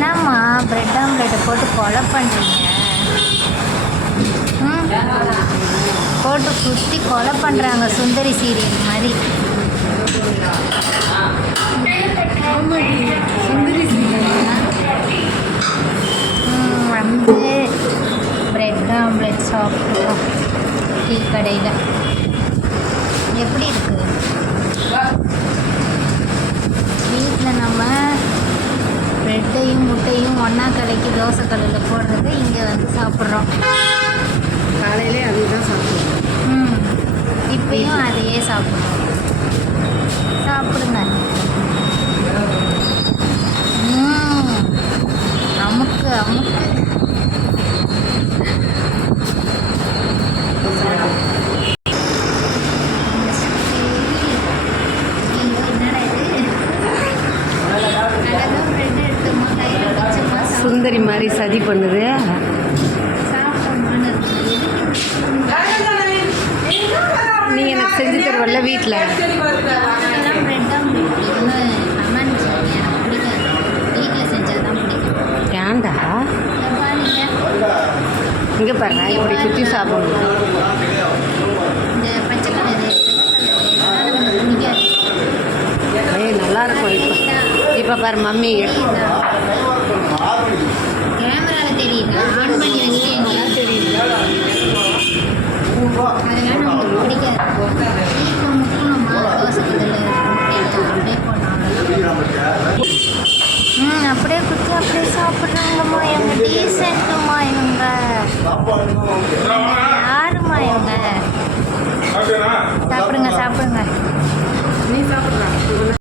என்னம்மா பிரெட் ஆம்லெட்டை போட்டு கொலை பண்ணுறீங்க? போட்டு குத்தி கொலை பண்ணுறாங்க சுந்தரி சீரியல் மாதிரி. சுந்தரி வந்து பிரெட் ஆம்லெட் சாப்பிட்றோம் டீ கடையில். எப்படி இருக்குது? வீட்டில் நம்ம ப்ரெட்டையும் முட்டையும் ஒன்றா கலக்கி தோசை கல்லில் போடுறது இங்கே வந்து சாப்பிட்றோம். காலையிலே அதே தான் சாப்பிடுவோம். இப்பயும் அதையே சாப்பிட்றோம். சாப்பிடுங்க. அமுக்கு அமுக்கு. சுந்தரி மாதிரி சதி பண்ணுது. நீ எனக்கு செஞ்சு தருவல்ல வீட்டில். ஏன்டா இங்கே பாருங்க, இப்படி குத்தி சாப்பிடணும். ஏய் நல்லா இருக்கும். இப்போ பாரு மம்மி கேமராவில் தெரியல, ஆன் பண்ணி வச்சுட்டீங்களா? தெரியல. அதெல்லாம் நமக்கு பிடிக்காது. சீக்கிரம் முக்கணுமா தோசை கல்லில் அப்படியே போனாங்க. அப்படியே குத்தி அப்படியே சாப்பிட்றாங்கம்மா. இவங்க டீசென்ட்டுமா, இவங்க யாருமா இவங்க? சாப்பிடுங்க சாப்பிடுங்க. நீ சாப்பிட்றா.